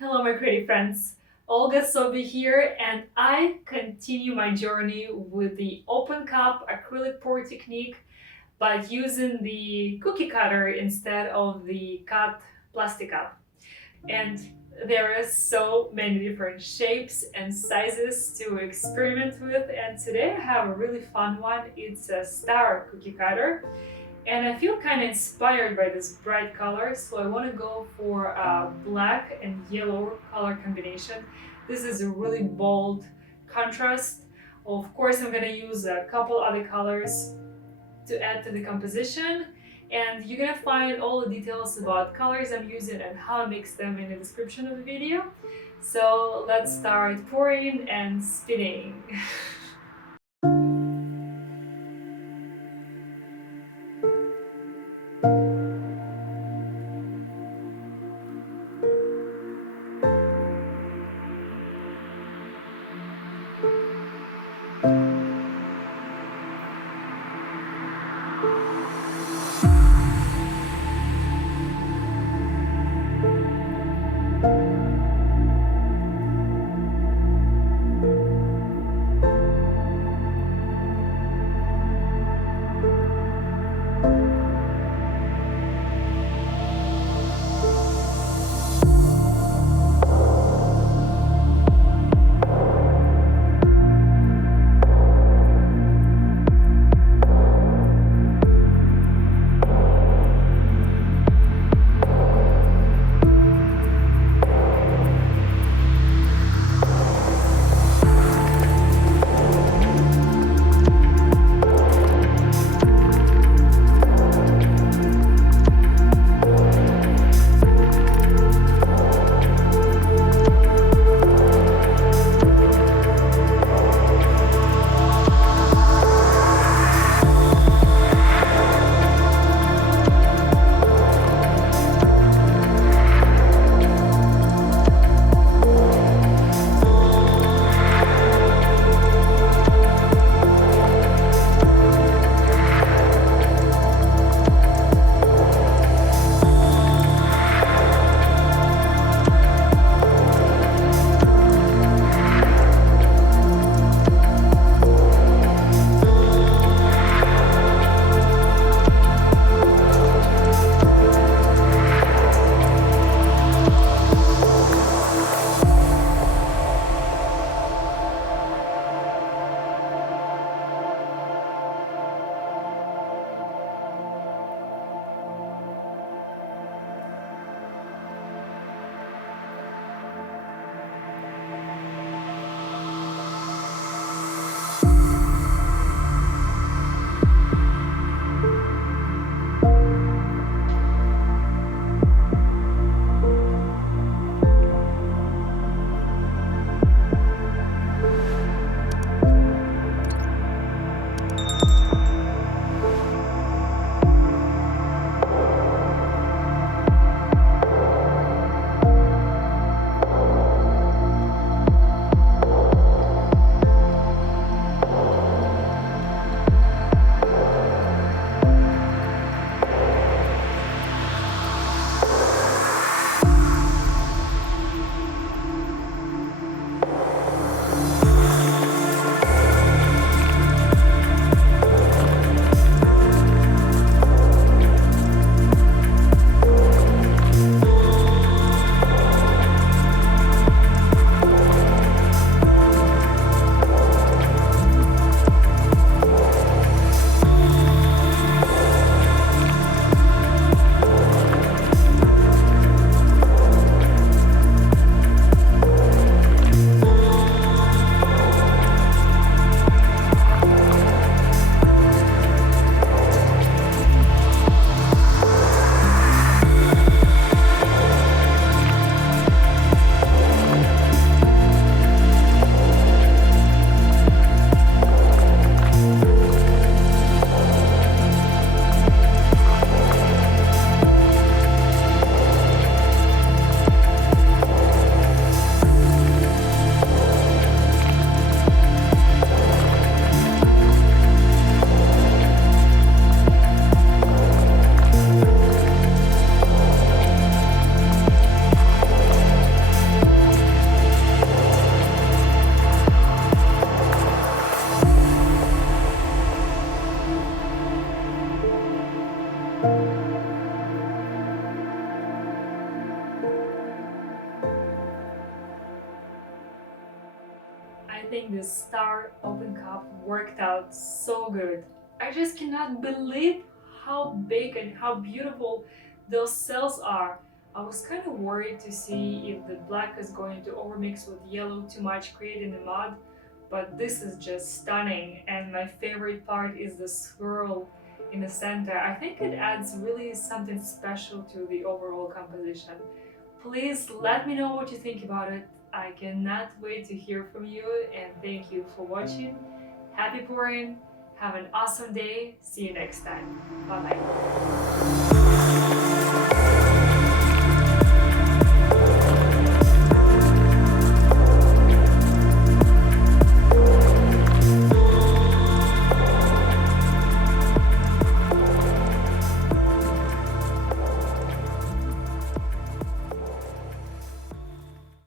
Hello, my creative friends. Olga Soby here, and I continue my journey with the open cup acrylic pour technique, but using the cookie cutter instead of the cut plastic cup. And there are so many different shapes and sizes to experiment with, and today I have a really fun one. It's a star cookie cutter. And I feel kind of inspired by this bright color, so I want to go for a black and yellow color combination. This is a really bold contrast. Of course, I'm going to use a couple other colors to add to the composition, and you're going to find all the details about colors I'm using and how I mix them in the description of the video. So let's start pouring and spinning. think this star open cup worked out so good. I just cannot believe how big and how beautiful those cells are. I was kind of worried to see if the black is going to overmix with yellow too much, creating the mud, but this is just stunning. And my favorite part is the swirl in the center. I think it adds really something special to the overall composition. Please let me know what you think about it. I cannot wait to hear from you, and thank you for watching. Happy pouring, have an awesome day, see you next time. Bye bye.